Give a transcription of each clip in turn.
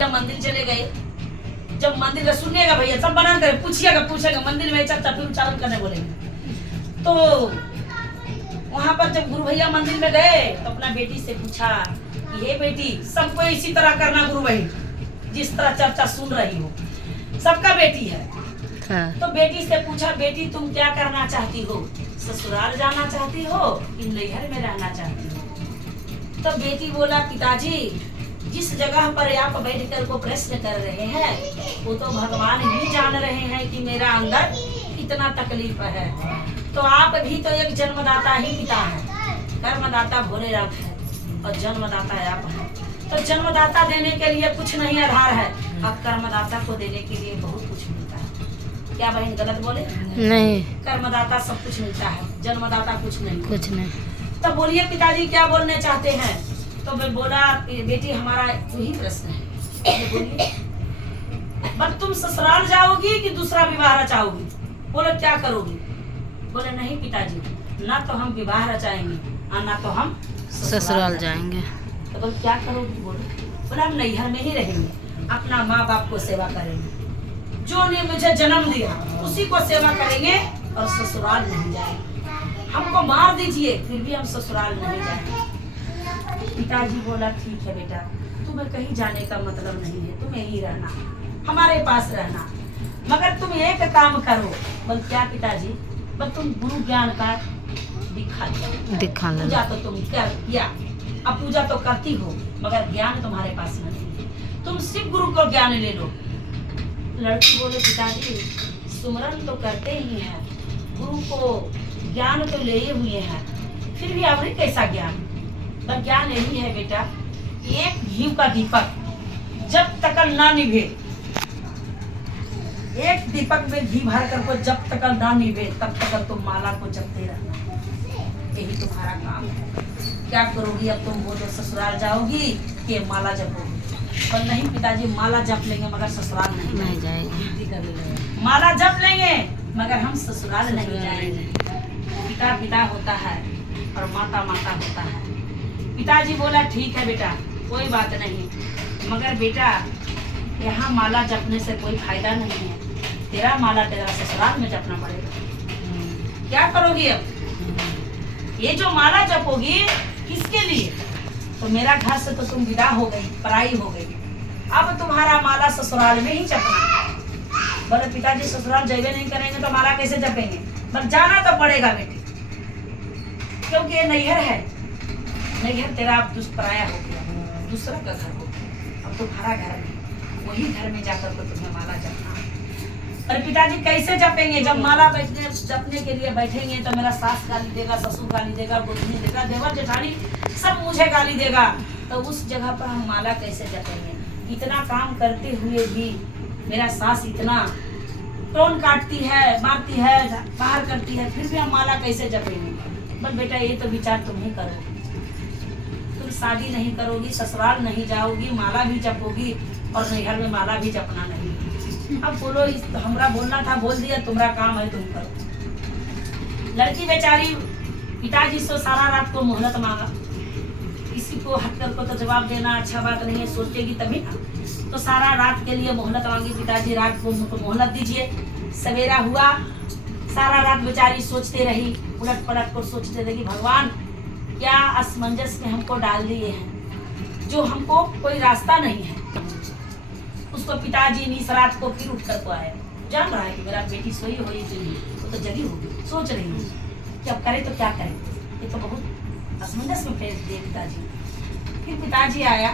मंदिर चले गए। जब मंदिर का सुनिएगा भैया, सब बना कर पूछिएगा, पूछेगा मंदिर में चर्चा फिर उच्चारण करने बोलेंगे। तो वहां पर जब गुरु भैया मंदिर में गए तो अपना बेटी से पूछा कि हे बेटी, सबको इसी तरह करना गुरु बहन, जिस तरह चर्चा सुन रही हो, सबका बेटी है। तो बेटी से पूछा, बेटी तुम क्या करना चाहती हो, ससुराल जाना चाहती हो कि नैहर में रहना चाहती हो? तो बेटी बोला, पिताजी जिस जगह पर आप बैठकर को प्रश्न कर रहे हैं वो तो भगवान ही जान रहे हैं कि मेरा अंदर कितना तकलीफ है। तो आप भी तो एक जन्मदाता ही पिता है, कर्मदाता भोलेनाथ है और जन्मदाता है आप है। तो जन्मदाता देने के लिए कुछ नहीं आधार है, अब कर्मदाता को देने के लिए बहुत कुछ मिलता है। क्या बहन गलत बोले? नहीं, कर्मदाता सब कुछ मिलता है, जन्मदाता कुछ नहीं। कुछ नहीं। तो बोलिए पिताजी क्या बोलने चाहते हैं? तो मैं बोला, बेटी हमारा वही प्रश्न है, बोलिए बस तुम ससुराल जाओगी कि दूसरा विवाह रचाओगी? बोले क्या करोगी? बोले नहीं पिताजी, ना तो हम विवाह रचाएंगे और ना तो हम ससुराल जाएंगे। तो बोले क्या करोगी? बोले हम नैहर में ही रहेंगे, अपना माँ बाप को सेवा करेंगे, जो ने मुझे जन्म दिया उसी को सेवा करेंगे और ससुराल नहीं जाएंगे। हमको मार दीजिए फिर भी हम ससुराल नहीं जाएंगे। पिताजी बोला, ठीक है बेटा, तुम्हें कहीं जाने का मतलब नहीं है, तुम्हें यहीं रहना, हमारे पास रहना, मगर तुम एक काम करो। बोल क्या पिताजी? बस तुम गुरु ज्ञान का दिखा लो। पूजा तो तुम क्या किया, अब पूजा तो करती हो मगर ज्ञान तुम्हारे पास नहीं है, तुम शिव गुरु को ज्ञान ले लो। लड़की बोले, पिताजी सुमरन तो करते ही हैं, गुरु को ज्ञान तो ले हुए हैं, फिर भी आपने कैसा ज्ञान? पर ज्ञान यही है बेटा, एक घी का दीपक जब तक ना निभे, एक दीपक में घी भर कर को जब तक ना निभे तब तक तुम माला को जपते रहना, यही तुम्हारा काम है। क्या करोगी अब तुम? बोलो ससुराल जाओगी कि माला जपोगी? पर नहीं पिताजी, माला जप लेंगे मगर ससुराल नहीं जाएंगे। माला जप लेंगे मगर हम ससुराल नहीं जाएंगे। पिता पिता होता है और माता माता होता है। पिताजी बोला, ठीक है बेटा, कोई बात नहीं, मगर बेटा यहाँ माला जपने से कोई फायदा नहीं है, तेरा माला तेरा ससुराल में जपना पड़ेगा। क्या करोगी अब? ये जो माला जपोगी किसके लिए? तो मेरा घर से तो तुम विदा हो गई, पराई हो गई, अब तुम्हारा माला ससुराल में ही जपना। बोले पिताजी ससुराल जाइए नहीं करेंगे तो माला कैसे जपेंगे? बस जाना तो पड़ेगा बेटी, क्योंकि ये नैहर है, नैहर तेरा अब पराया हो गया, दूसरा का घर हो गया, अब तुम्हारा घर नहीं, वही घर में जाकर को तुम्हें माला जपना है। और पिताजी कैसे जपेंगे? जब माला बैठने जपने के लिए बैठेंगे तो मेरा सास गाली देगा, ससुर गाली देगा, गोतनी देगा, देवर जेठानी सब मुझे गाली देगा, तो उस जगह पर हम माला कैसे जपेंगे? इतना काम करते हुए भी मेरा सास इतना टोन काटती है, मारती है, बाहर करती है, फिर भी हम माला कैसे जपेंगे? बस बेटा ये तो विचार तुम ही करो, तुम शादी नहीं करोगी, ससुराल नहीं जाओगी, माला भी जपोगी और नैहर में माला भी जपना नहीं। अब बोलो, हमरा बोलना था बोल दिया, तुम्हारा काम है तुम करो। लड़की बेचारी पिताजी से सारा रात को मोहलत मांगा, किसी को हटकर को तो जवाब देना अच्छा बात नहीं है, सोचेगी तभी ना। तो सारा रात के लिए मोहलत मांगी, पिताजी रात को मोहलत दीजिए। सवेरा हुआ, सारा रात बेचारी सोचते रही, उलट पलट कर सोचते रही, भगवान क्या असमंजस में हमको डाल दिए हैं, जो हमको कोई रास्ता नहीं है। उसको पिताजी निस रात को फिर उठ कर को आया, जान रहा है कि मेरा बेटी सोई हुई थी, वो तो जगी होगी, सोच रही है कि अब करे तो क्या करे, ये तो बहुत असमंजस में फेंक दिए पिताजी। फिर पिताजी आया,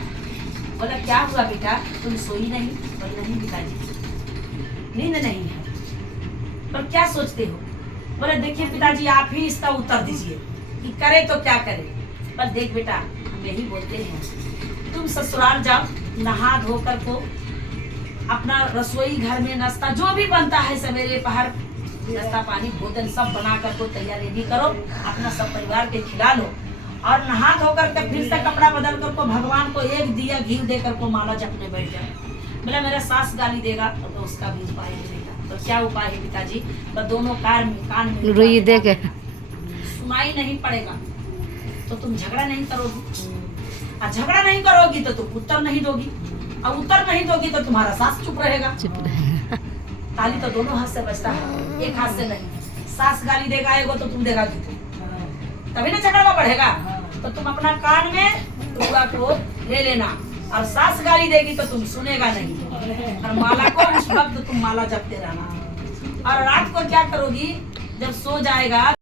बोला क्या हुआ बेटा, तुम सोई नहीं? बोले नहीं पिताजी, नींद नहीं है। पर क्या सोचते हो? बोले देखिए पिताजी, आप ही इसका उत्तर दीजिए कि करे तो क्या करे। पर देख बेटा, हम यही बोलते हैं, तुम ससुराल जाओ, नहा धोकर को अपना रसोई घर में नाश्ता जो भी बनता है, सवेरे पहर नाश्ता पानी भोजन सब बना कर को तैयार रेडी करो, अपना सब परिवार के खिला लो और नहा धोकर के फिर से कपड़ा बदल कर को भगवान को एक दिया घी देकर को माला जपने बैठ जाए। बोला मेरा सास गाली देगा तो उसका भी उपाय मिलेगा। तो क्या उपाय है पिताजी? बस दोनों कान में रुई दे के सुनाई नहीं पड़ेगा तो तुम झगड़ा नहीं करोगी, और झगड़ा नहीं करोगी तो तुम उत्तर नहीं दोगी। और उत्तर नहीं दोगी तो तुम्हारा सास चुप रहेगा। चुप रहेगा। ताली तो दोनों हाथ से बजता है, एक हाथ से नहीं। सास गाली देगा एगो तो तुम देगा दूसरी, तभी ना झगड़ा बढ़ेगा। तो तुम अपना कान में रुआ को ले लेना, और सास गाली देगी तो तुम सुनेगा नहीं। और माला को उस वक्त तुम माला जपते रहना। और रात को क्या करोगी, जब सो जाएगा